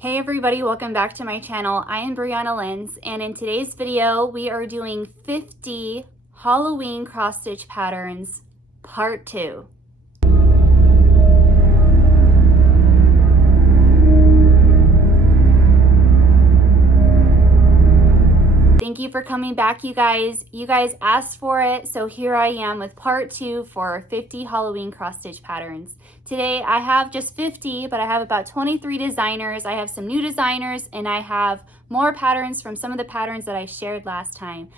Hey everybody, welcome back to my channel. I am Brianna Lentz, and in today's video we are doing 50 Halloween cross stitch patterns part 2. Thank you for coming back, you guys. You guys asked for it, so here I am with part 2 for 50 Halloween cross stitch patterns. Today I have just 50, but I have about 23 designers. I have some new designers, and I have more patterns from some of the patterns that I shared last time.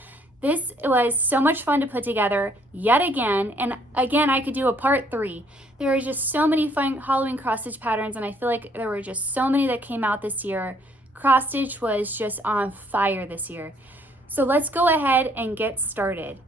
This was so much fun to put together yet again, and again I could do a part 3. There are just so many fun Halloween cross stitch patterns, and I feel like there were just so many that came out this year. Cross stitch was just on fire this year. So let's go ahead and get started.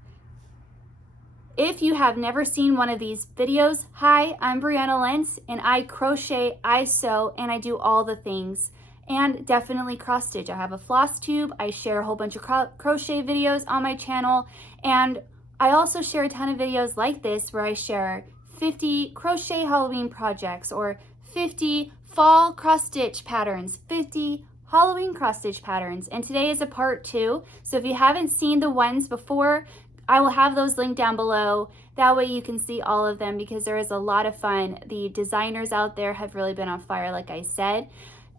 If you have never seen one of these videos, hi, I'm Brianna Lentz, and I crochet, I sew, and I do all the things, and definitely cross stitch. I have a floss tube. I share a whole bunch of crochet videos on my channel, and I also share a ton of videos like this where I share 50 crochet Halloween projects, or 50 fall cross stitch patterns, 50 Halloween cross stitch patterns, and today is a part 2. So if you haven't seen the ones before, I will have those linked down below. That way you can see all of them, because there is a lot of fun. The designers out there have really been on fire, like I said.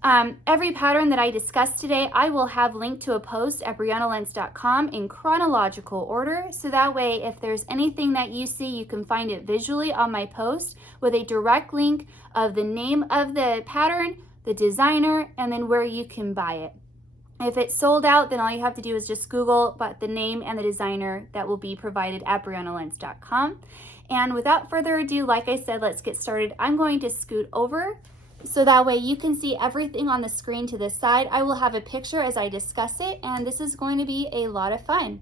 Every pattern that I discussed today, I will have linked to a post at briannalentz.com in chronological order. So that way, if there's anything that you see, you can find it visually on my post with a direct link of the name of the pattern, the designer, and then where you can buy it. If it's sold out, then all you have to do is just Google but the name and the designer that will be provided at briannalentz.com. And without further ado, like I said, let's get started. I'm going to scoot over so that way you can see everything on the screen to this side. I will have a picture as I discuss it, and this is going to be a lot of fun.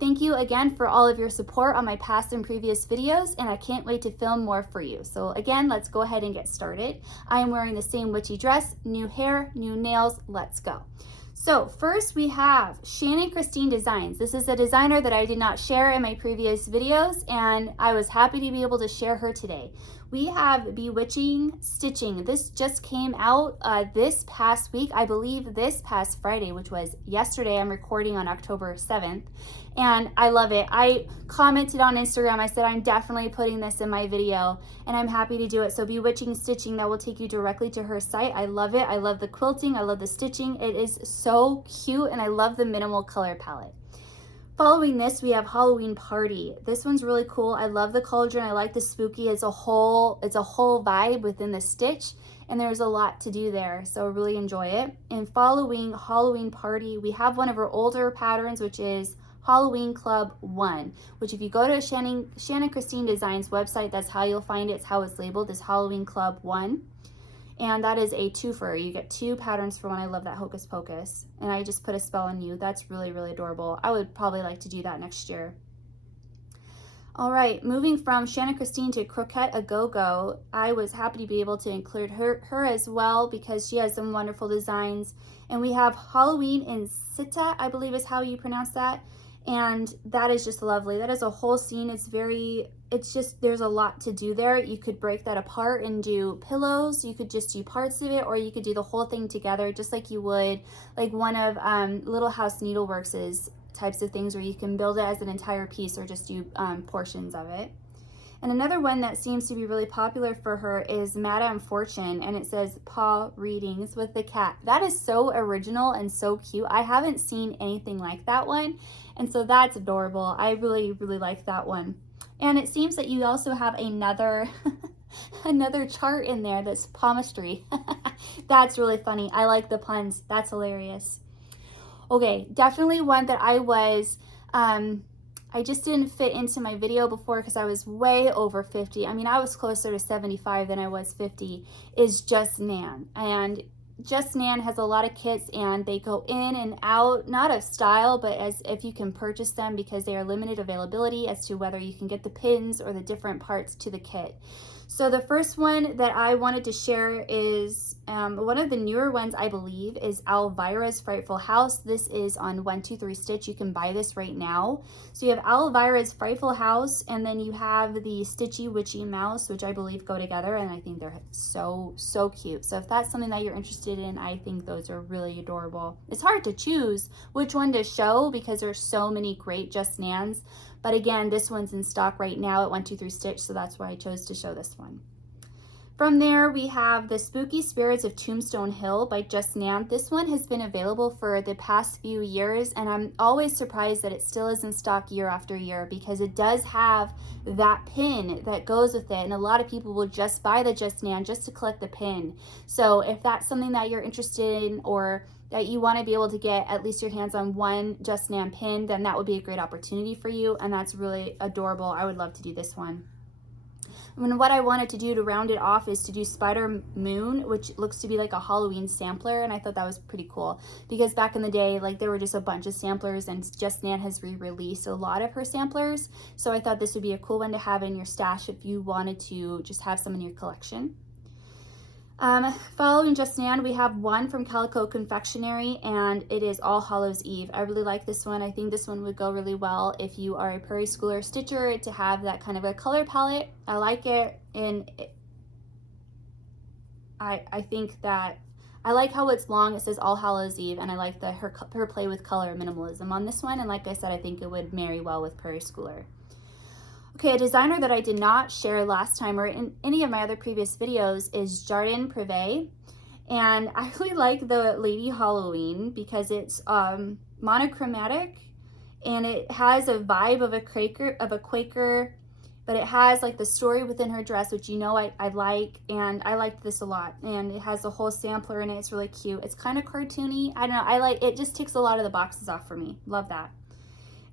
Thank you again for all of your support on my past and previous videos, and I can't wait to film more for you. So again, let's go ahead and get started. I am wearing the same witchy dress, new hair, new nails, let's go. So first we have Shannon Christine Designs. This is a designer that I did not share in my previous videos, and I was happy to be able to share her today. We have Bewitching Stitching. This just came out this past week, I believe this past Friday, which was yesterday. I'm recording on October 7th, and I love it. I commented on Instagram, I said I'm definitely putting this in my video, and I'm happy to do it. So Bewitching Stitching, that will take you directly to her site. I love it. I love the quilting. I love the stitching. It is so cute, and I love the minimal color palette. Following this, we have Halloween Party. This one's really cool. I love the cauldron. I like the spooky. It's a whole vibe within the stitch, and there's a lot to do there, so I really enjoy it. And following Halloween Party, we have one of our older patterns, which is Halloween Club 1, which if you go to Shannon Christine Designs website, that's how you'll find it. It's how it's labeled, is Halloween Club 1. And that is a twofer. You get 2 patterns for one. I love that Hocus Pocus. And I just put a spell on you. That's really, really adorable. I would probably like to do that next year. All right, moving from Shannon Christine to Croquette A Go-Go, I was happy to be able to include her as well, because she has some wonderful designs. And we have Halloween in Sita, I believe is how you pronounce that. And that is just lovely. That is a whole scene. It's just, there's a lot to do there. You could break that apart and do pillows. You could just do parts of it, or you could do the whole thing together, just like you would like one of Little House Needleworks's types of things, where you can build it as an entire piece or just do portions of it. And another one that seems to be really popular for her is Madame Fortune, and it says Paw Readings with the cat. That is so original and so cute. I haven't seen anything like that one, and so that's adorable. I really, really like that one. And it seems that you also have another another chart in there that's palmistry. That's really funny. I like the puns. That's hilarious. Okay, definitely one that I just didn't fit into my video before because I was way over 50. I mean, I was closer to 75 than I was 50, is Just Nan. And Just Nan has a lot of kits, and they go in and out, not of style, but as if you can purchase them, because they are limited availability as to whether you can get the pins or the different parts to the kit. So the first one that I wanted to share is One of the newer ones, I believe, is Elvira's Frightful House. This is on 123 Stitch. You can buy this right now. So you have Elvira's Frightful House, and then you have the Stitchy Witchy Mouse, which I believe go together, and I think they're so, so cute. So if that's something that you're interested in, I think those are really adorable. It's hard to choose which one to show because there's so many great Just Nans. But again, this one's in stock right now at 123 Stitch, so that's why I chose to show this one. From there, we have the Spooky Spirits of Tombstone Hill by Just Nan. This one has been available for the past few years, and I'm always surprised that it still is in stock year after year because it does have that pin that goes with it, and a lot of people will just buy the Just Nan just to collect the pin. So if that's something that you're interested in, or that you want to be able to get at least your hands on one Just Nan pin, then that would be a great opportunity for you, and that's really adorable. I would love to do this one. And what I wanted to do to round it off is to do Spider Moon, which looks to be like a Halloween sampler, and I thought that was pretty cool because back in the day, like, there were just a bunch of samplers, and Just Nan has re-released a lot of her samplers, so I thought this would be a cool one to have in your stash if you wanted to just have some in your collection. Following Just Nan, we have one from Calico Confectionery, and it is All Hallows Eve. I really like this one. I think this one would go really well if you are a Prairie Schooler stitcher to have that kind of a color palette. I like it, and I think that I like how it's long. It says All Hallows Eve, and I like her play with color minimalism on this one, and like I said, I think it would marry well with Prairie Schooler. Okay, a designer that I did not share last time or in any of my other previous videos is Jardin Privé. And I really like the Lady Halloween because it's monochromatic, and it has a vibe of a Quaker, but it has like the story within her dress, which you know I like, and I liked this a lot. And it has a whole sampler in it. It's really cute. It's kind of cartoony. I don't know. I like it. Just ticks a lot of the boxes off for me. Love that.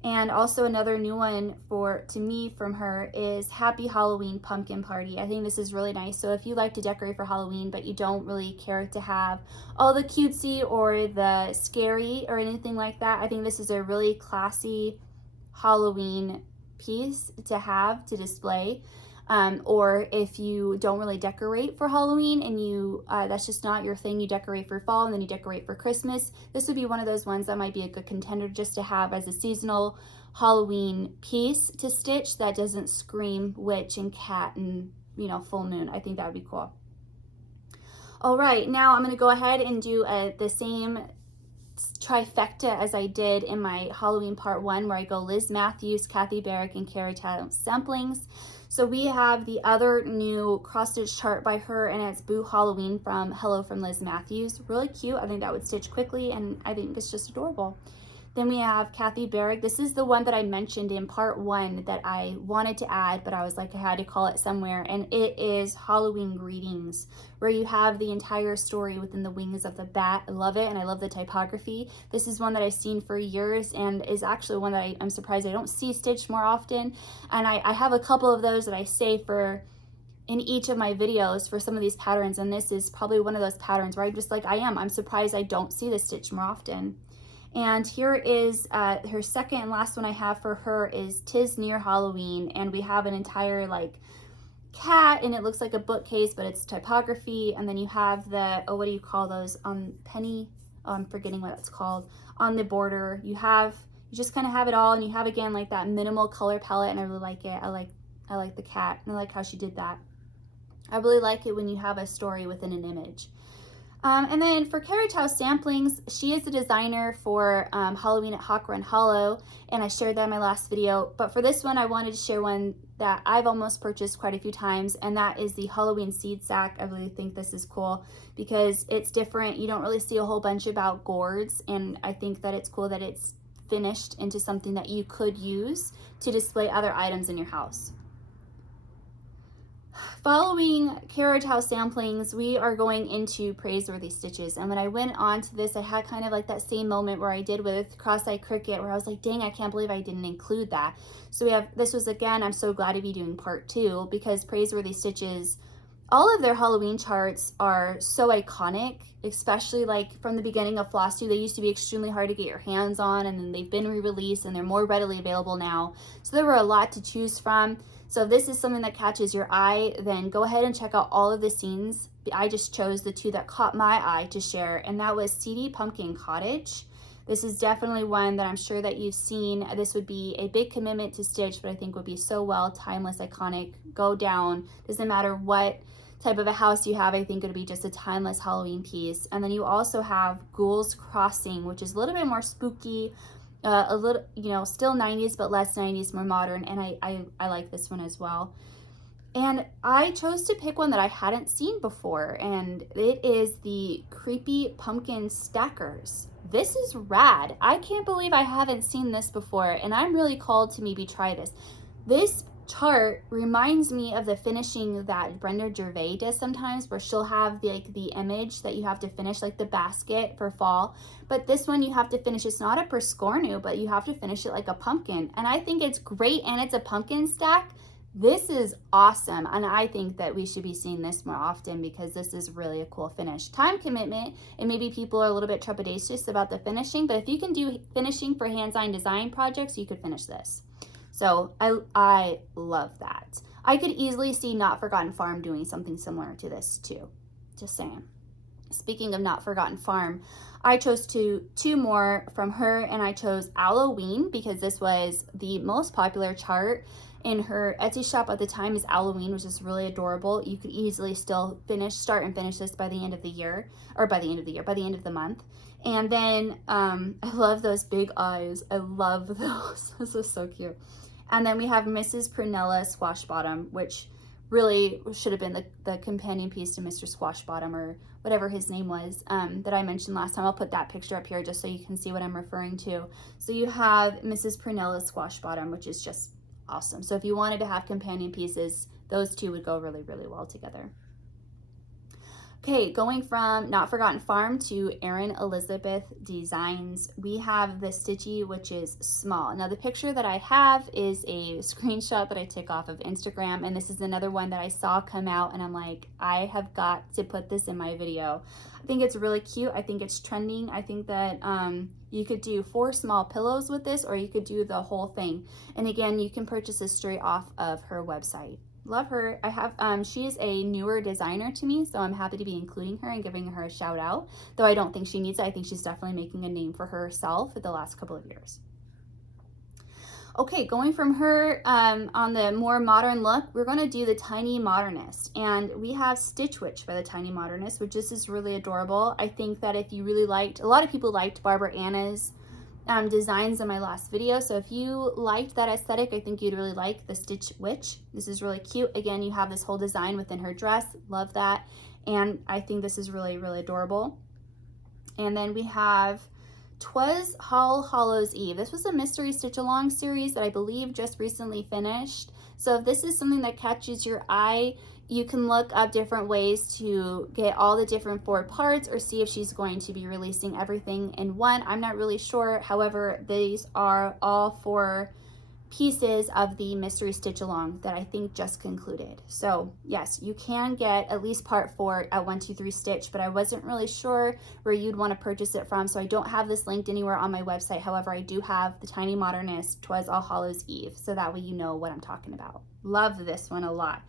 And also another new one to me from her is Happy Halloween Pumpkin Party. I think this is really nice. So if you like to decorate for Halloween, but you don't really care to have all the cutesy or the scary or anything like that, I think this is a really classy Halloween piece to have to display. Or if you don't really decorate for Halloween and you that's just not your thing, you decorate for fall and then you decorate for Christmas, this would be one of those ones that might be a good contender just to have as a seasonal Halloween piece to stitch that doesn't scream witch and cat and, you know, full moon. I think that would be cool. All right, now I'm going to go ahead and do the same trifecta as I did in my Halloween part 1, where I go Liz Matthews, Kathy Barrick, and Carrie Tatum samplings. So we have the other new cross stitch chart by her, and it's Boo Halloween from Hello from Liz Matthews. Really cute. I think that would stitch quickly, and I think it's just adorable. Then we have Kathy Barrick. This is the one that I mentioned in part 1 that I wanted to add, but I was like, I had to call it somewhere. And it is Halloween Greetings, where you have the entire story within the wings of the bat. I love it, and I love the typography. This is one that I've seen for years and is actually one that I'm surprised I don't see stitched more often. And I have a couple of those that I save for in each of my videos for some of these patterns, and this is probably one of those patterns where I'm just like, I'm surprised I don't see this stitched more often. And here is her second and last one I have for her is Tis Near Halloween, and we have an entire like cat, and it looks like a bookcase, but it's typography. And then you have the, what do you call those, penny, I'm forgetting what it's called, on the border. You just kind of have it all, and you have again like that minimal color palette, and I really like it. I like the cat, and I like how she did that. I really like it when you have a story within an image. And then for Carrie Tao samplings, she is the designer for Halloween at Hawk Run Hollow, and I shared that in my last video. But for this one, I wanted to share one that I've almost purchased quite a few times, and that is the Halloween seed sack. I really think this is cool because it's different. You don't really see a whole bunch about gourds, and I think that it's cool that it's finished into something that you could use to display other items in your house. Following Carriage House samplings, we are going into Praiseworthy Stitches. And when I went on to this, I had kind of like that same moment where I did with Cross-Eyed Cricket, where I was like, dang, I can't believe I didn't include that. So we have, this was again, I'm so glad to be doing part 2, because Praiseworthy Stitches, all of their Halloween charts are so iconic, especially like from the beginning of Flosstube. They used to be extremely hard to get your hands on, and then they've been re-released and they're more readily available now. So there were a lot to choose from. So if this is something that catches your eye, then go ahead and check out all of the scenes I just chose the two that caught my eye to share, and that was CD Pumpkin Cottage. This is definitely one that I'm sure that you've seen. This would be a big commitment to stitch, but I think would be so well, timeless, iconic, go down. Doesn't matter what type of a house you have, I think it would be just a timeless Halloween piece. And then you also have Ghouls Crossing, which is a little bit more spooky, a little, you know, still 90s, but less 90s, more modern. And I like this one as well. And I chose to pick one that I hadn't seen before, and it is the Creepy Pumpkin Stackers. This is rad. I can't believe I haven't seen this before, and I'm really called to maybe try this. This chart reminds me of the finishing that Brenda JY does sometimes, where she'll have the image that you have to finish, like the basket for fall. But this one you have to finish, it's not a per scornu, but you have to finish it like a pumpkin. And I think it's great, and it's a pumpkin stack. This is awesome, and I think that we should be seeing this more often because this is really a cool finish. Time commitment, and maybe people are a little bit trepidatious about the finishing, but if you can do finishing for hands-on design projects, you could finish this. So I love that. I could easily see Not Forgotten Farm doing something similar to this too. Just saying. Speaking of Not Forgotten Farm, I chose two more from her, and I chose Halloween because this was the most popular chart in her Etsy shop at the time. Is Halloween, which is really adorable. You could easily still start and finish this by the end of the year, or by the end of the month. And then I love those big eyes. I love those. This is so cute. And then we have Mrs. Prunella Squash Bottom, which really should have been the companion piece to Mr. Squash Bottom, or whatever his name was, that I mentioned last time. I'll put that picture up here just so you can see what I'm referring to. So you have Mrs. Prunella Squash Bottom, which is just awesome. So if you wanted to have companion pieces, those two would go really, really well together. Okay, going from Not Forgotten Farm to Erin Elizabeth Designs, we have the Stitchy, which is small. Now the picture that I have is a screenshot that I took off of Instagram, and this is another one that I saw come out, and I'm like, I have got to put this in my video. I think it's really cute. I think it's trending. I think that you could do 4 small pillows with this, or you could do the whole thing. And again, you can purchase this straight off of her website. Love her. I have she's a newer designer to me, so I'm happy to be including her and giving her a shout out, though I don't think she needs it. I think she's definitely making a name for herself for the last couple of years. Okay, going from her on the more modern look, we're going to do the Tiny Modernist, and we have Stitch Witch by the Tiny Modernist, which is really adorable. I think that if you really liked, a lot of people liked Barbara Anna's designs in my last video, so if you liked that aesthetic, I think you'd really like the Stitch Witch. This is really cute. Again, you have this whole design within her dress. Love that, and I think this is really, really adorable. And then we have 'Twas All Hallows Eve. This was a mystery stitch along series that I believe just recently finished. So if this is something that catches your eye, you can look up different ways to get all the different 4 parts, or see if she's going to be releasing everything in one. I'm not really sure. However, these are all 4 pieces of the mystery stitch along that I think just concluded. So yes, you can get at least part 4 at 123 Stitch, but I wasn't really sure where you'd want to purchase it from, so I don't have this linked anywhere on my website. However, I do have the Tiny Modernist 'Twas All Hallows Eve, so that way you know what I'm talking about. Love this one a lot.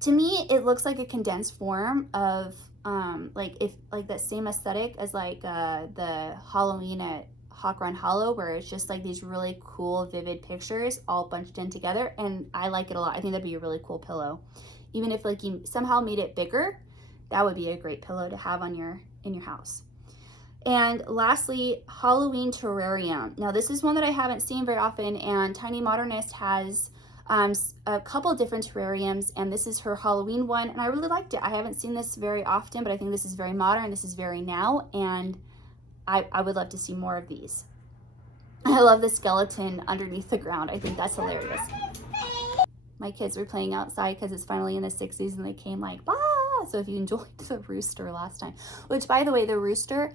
To me, it looks like a condensed form of like that same aesthetic as like the Halloween at Hawk Run Hollow, where it's just like these really cool, vivid pictures all bunched in together, and I like it a lot. I think that'd be a really cool pillow. Even if like you somehow made it bigger, that would be a great pillow to have on in your house. And lastly, Halloween Terrarium. Now this is one that I haven't seen very often, and Tiny Modernist has a couple different terrariums, and this is her Halloween one, and I really liked it. I haven't seen this very often, but I think this is very modern. This is very now, and I would love to see more of these. I love the skeleton underneath the ground. I think that's hilarious. My kids were playing outside because it's finally in the 60s, and they came like, bah! So if you enjoyed the Rooster last time, which by the way, the Rooster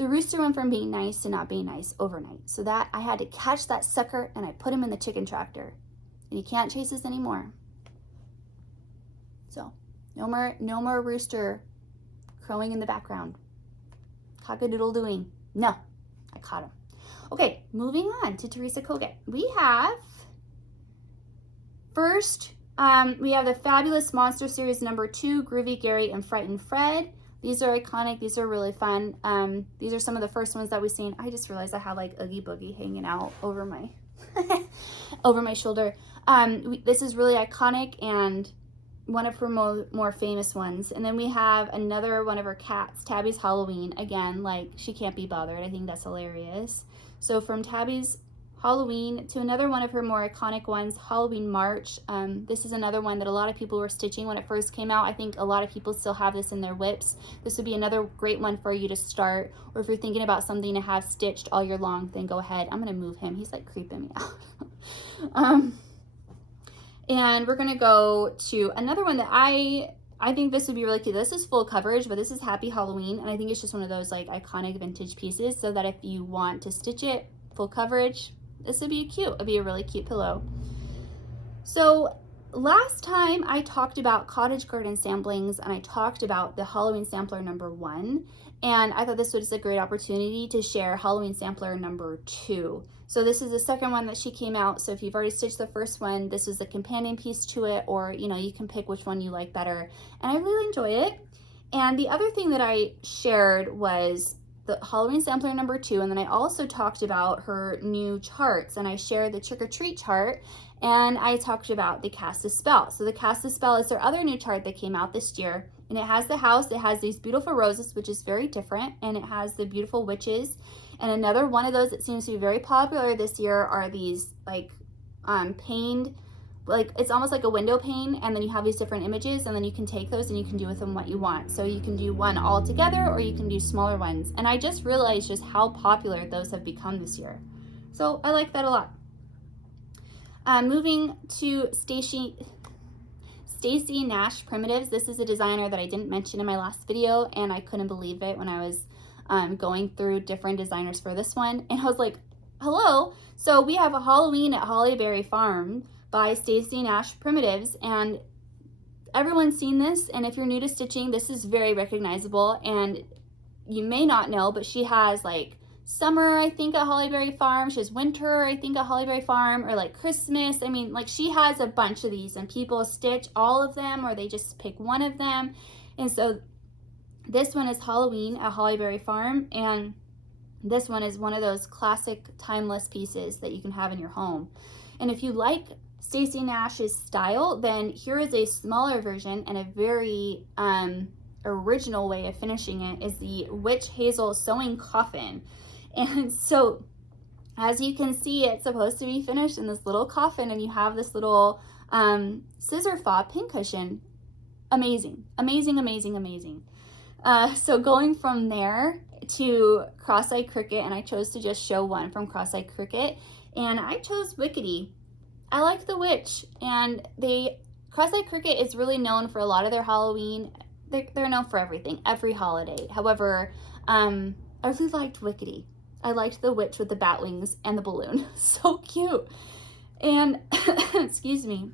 went from being nice to not being nice overnight. So that I had to catch that sucker, and I put him in the chicken tractor. And you can't chase us anymore. So no more Rooster crowing in the background. Cock-a-doodle-doing. No, I caught him. Okay, moving on to Teresa Kogut. We have first We have the Fabulous Monster Series #2, Groovy Gary and Frightened Fred. These are iconic. These are really fun. These are some of the first ones that we've seen. I just realized I have like Oogie Boogie hanging out over my over my shoulder. This is really iconic and one of her more famous ones. And then we have another one of her cats, Tabby's Halloween. Again, like, she can't be bothered. I think that's hilarious. So from Tabby's Halloween to another one of her more iconic ones, Halloween March. This is another one that a lot of people were stitching when it first came out. I think a lot of people still have this in their whips. This would be another great one for you to start, or if you're thinking about something to have stitched all year long, then go ahead. I'm gonna move him. He's like creeping me out. And we're gonna go to another one that I think this would be really cute. This is full coverage, but this is Happy Halloween, and I think it's just one of those like iconic vintage pieces, so that if you want to stitch it full coverage, this would be cute. It'd be a really cute pillow. So last time I talked about cottage garden samplings, and I talked about the Halloween sampler #1, and I thought this was a great opportunity to share Halloween sampler #2. So this is the second one that she came out. So if you've already stitched the first one, this is the companion piece to it, or you know, you can pick which one you like better. And I really enjoy it. And the other thing that I shared was the Halloween sampler #2, and then I also talked about her new charts, and I shared the trick or treat chart, and I talked about the Cast a Spell. So the Cast a Spell is their other new chart that came out this year, and it has the house, it has these beautiful roses, which is very different, and it has the beautiful witches. And another one of those that seems to be very popular this year are these like paned, like it's almost like a window pane, and then you have these different images, and then you can take those and you can do with them what you want. So you can do one all together, or you can do smaller ones. And I just realized just how popular those have become this year. So I like that a lot. Moving to Stacey Nash Primitives. This is a designer that I didn't mention in my last video, and I couldn't believe it when I was going through different designers for this one, and I was like, hello. So we have a Halloween at Hollyberry Farm by Stacey Nash Primitives, and everyone's seen this, and if you're new to stitching, this is very recognizable. And you may not know, but she has like summer, I think, at Hollyberry Farm. She has winter, I think, at Hollyberry Farm, or like Christmas. I mean, like, she has a bunch of these, and people stitch all of them, or they just pick one of them. And so this one is Halloween at Hollyberry Farm, and this one is one of those classic timeless pieces that you can have in your home. And if you like Stacey Nash's style, then here is a smaller version, and a very original way of finishing it is the Witch Hazel Sewing Coffin. And so as you can see, it's supposed to be finished in this little coffin, and you have this little scissor fob pincushion. Amazing, amazing, amazing, amazing. So going from there to Cross-Eyed Cricket, and I chose to just show one from Cross-Eyed Cricket, and I chose Wickedy. I like the witch, and Cross-Eyed Cricket is really known for a lot of their Halloween. They're known for everything, every holiday. However, I really liked Wickedy. I liked the witch with the bat wings and the balloon. So cute. And excuse me,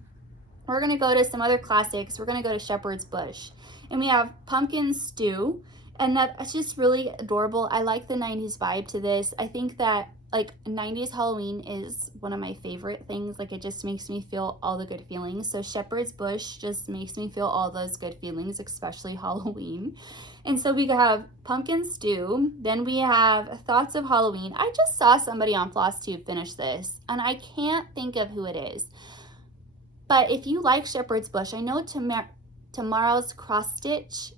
we're gonna go to some other classics. We're gonna go to Shepherd's Bush, and we have Pumpkin Stew, and that's just really adorable. I like the 90s vibe to this. I think that like 90s Halloween is one of my favorite things. Like, it just makes me feel all the good feelings. So Shepherd's Bush just makes me feel all those good feelings, especially Halloween. And so we have Pumpkin Stew, then we have Thoughts of Halloween. I just saw somebody on Flosstube finish this, and I can't think of who it is. But if you like Shepherd's Bush, I know Tomorrow's Cross Stitch,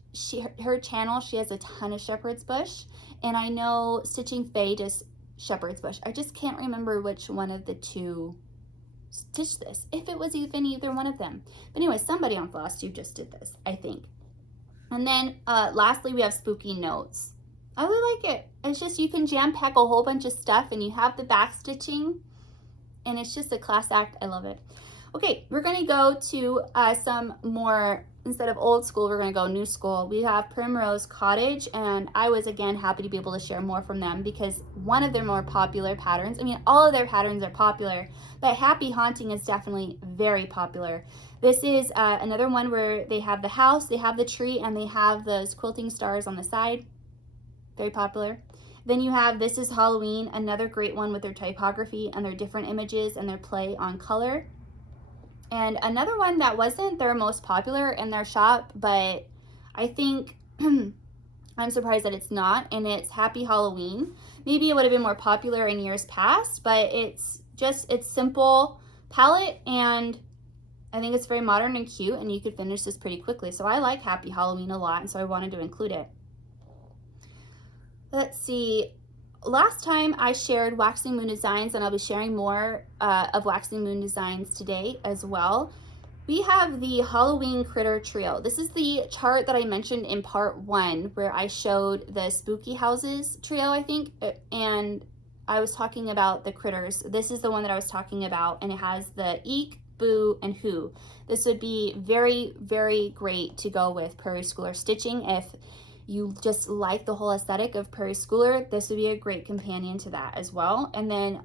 her channel, she has a ton of Shepherd's Bush, and I know Stitching Faye does Shepherd's Bush. I just can't remember which one of the two stitched this, if it was even either one of them. But anyway, somebody on Flosstube just did this, I think. And then lastly, we have Spooky Notes. I really like it. It's just, you can jam pack a whole bunch of stuff, and you have the back stitching, and it's just a class act. I love it. Okay, we're going to go to some more, instead of old school, we're going to go new school. We have Primrose Cottage, and I was, again, happy to be able to share more from them, because one of their more popular patterns, I mean, all of their patterns are popular, but Happy Haunting is definitely very popular. This is another one where they have the house, they have the tree, and they have those quilting stars on the side. Very popular. Then you have This is Halloween, another great one with their typography and their different images and their play on color. And another one that wasn't their most popular in their shop, but I think I'm surprised that it's not, and it's Happy Halloween. Maybe it would have been more popular in years past, but it's simple palette, and I think it's very modern and cute, and you could finish this pretty quickly. So I like Happy Halloween a lot, and so I wanted to include it. Let's see. Last time I shared Waxing Moon designs, and I'll be sharing more of Waxing Moon designs today as well. We have the Halloween Critter Trio. This is the chart that I mentioned in part 1 where I showed the spooky houses trio, I think, and I was talking about the critters. This is the one that I was talking about, and it has the Eek, Boo, and Who. This would be very, very great to go with Prairie Schooler stitching. If you just like the whole aesthetic of Prairie Schooler, this would be a great companion to that as well. And then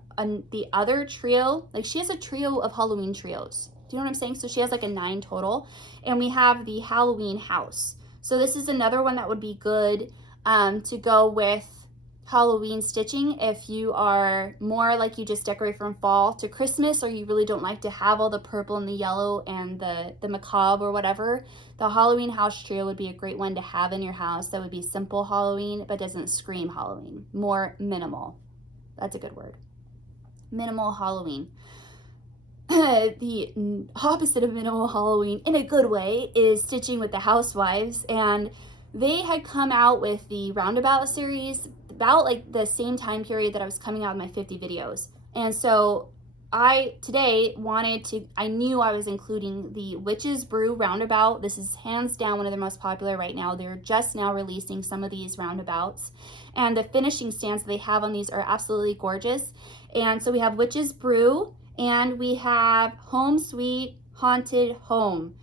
the other trio, like she has a trio of Halloween trios. Do you know what I'm saying? So she has like a 9 total. And we have the Halloween house. So this is another one that would be good to go with Halloween stitching if you are more like you just decorate from fall to Christmas, or you really don't like to have all the purple and the yellow and the macabre or whatever. The Halloween house trio would be a great one to have in your house. That would be simple Halloween but doesn't scream Halloween. More minimal. That's a good word. Minimal Halloween. The opposite of minimal Halloween in a good way is stitching with the Housewives, and they had come out with the Roundabout series about like the same time period that I was coming out with my 50 videos. And so I today I knew I was including the Witch's Brew Roundabout. This is hands down one of the most popular right now. They're just now releasing some of these roundabouts, and the finishing stands that they have on these are absolutely gorgeous. And so we have Witch's Brew, and we have Home Sweet Haunted Home.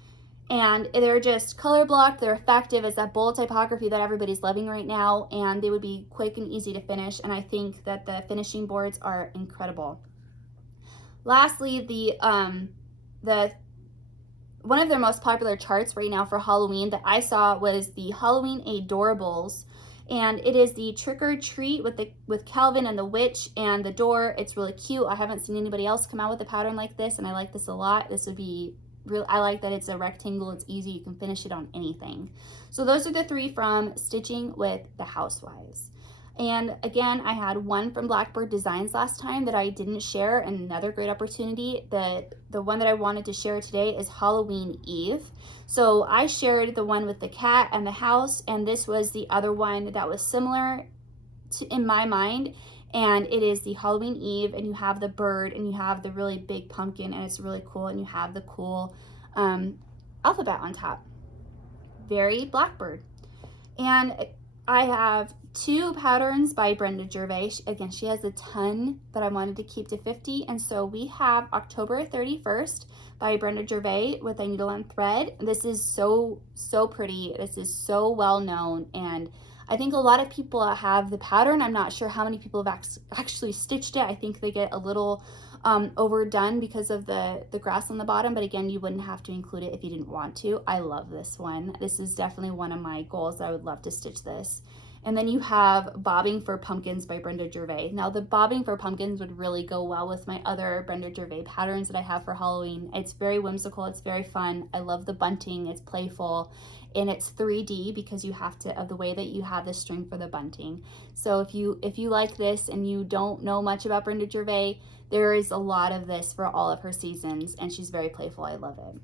And they're just color blocked, they're effective. It's that bold typography that everybody's loving right now, and they would be quick and easy to finish, and I think that the finishing boards are incredible. Lastly, one of their most popular charts right now for Halloween that I saw was the Halloween Adorables, and it is the Trick or Treat with Calvin and the Witch and the door. It's really cute. I haven't seen anybody else come out with a pattern like this, and I like this a lot. This would be real. I like that it's a rectangle. It's easy. You can finish it on anything. So those are the 3 from Stitching with the Housewives. And again, I had one from Blackbird Designs last time that I didn't share, and another great opportunity. The one that I wanted to share today is Halloween Eve. So I shared the one with the cat and the house, and this was the other one that was similar in my mind, and it is the Halloween Eve, and you have the bird, and you have the really big pumpkin, and it's really cool, and you have the cool alphabet on top. Very Blackbird. And I have 2 patterns by Brenda JY. Again, she has a ton that I wanted to keep to 50. And so we have October 31st by Brenda JY with a needle and thread. This is so, so pretty. This is so well known. And I think a lot of people have the pattern. I'm not sure how many people have actually stitched it. I think they get a little overdone because of the grass on the bottom, but again, you wouldn't have to include it if you didn't want to. I love this one. This is definitely one of my goals. I would love to stitch this. And then you have Bobbing for Pumpkins by Brenda JY. Now the Bobbing for Pumpkins would really go well with my other Brenda JY patterns that I have for Halloween. It's very whimsical, it's very fun. I love the bunting, it's playful, and it's 3D because you have to, of the way that you have the string for the bunting. So if you like this and you don't know much about Brenda JY, there is a lot of this for all of her seasons, and she's very playful. I love it.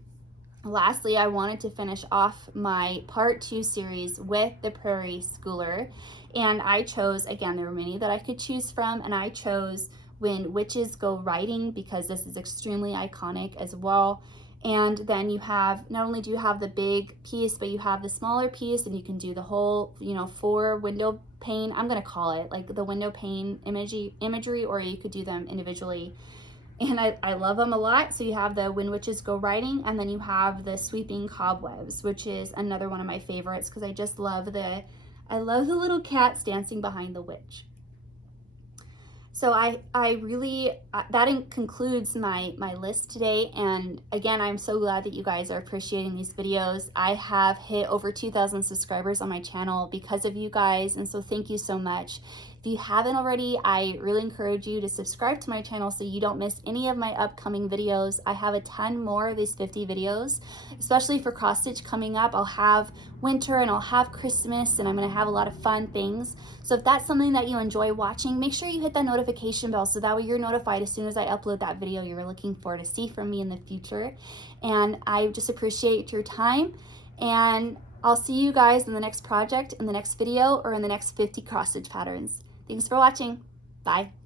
Lastly, I wanted to finish off my part 2 series with the Prairie Schooler, and I chose, again, there were many that I could choose from, and I chose When Witches Go Riding because this is extremely iconic as well. And then you have, not only do you have the big piece, but you have the smaller piece, and you can do the whole, 4 window pane, I'm gonna call it, like the window pane imagery, or you could do them individually. And I love them a lot. So you have the When Witches Go Riding, and then you have the Sweeping Cobwebs, which is another one of my favorites because I just love the little cats dancing behind the witch. So I really, that concludes my list today. And again, I'm so glad that you guys are appreciating these videos. I have hit over 2,000 subscribers on my channel because of you guys. And so thank you so much. If you haven't already, I really encourage you to subscribe to my channel so you don't miss any of my upcoming videos. I have a ton more of these 50 videos, especially for cross stitch coming up. I'll have winter and I'll have Christmas, and I'm gonna have a lot of fun things. So if that's something that you enjoy watching, make sure you hit that notification bell so that way you're notified as soon as I upload that video you're looking for to see from me in the future. And I just appreciate your time, and I'll see you guys in the next project, in the next video, or in the next 50 cross stitch patterns. Thanks for watching. Bye.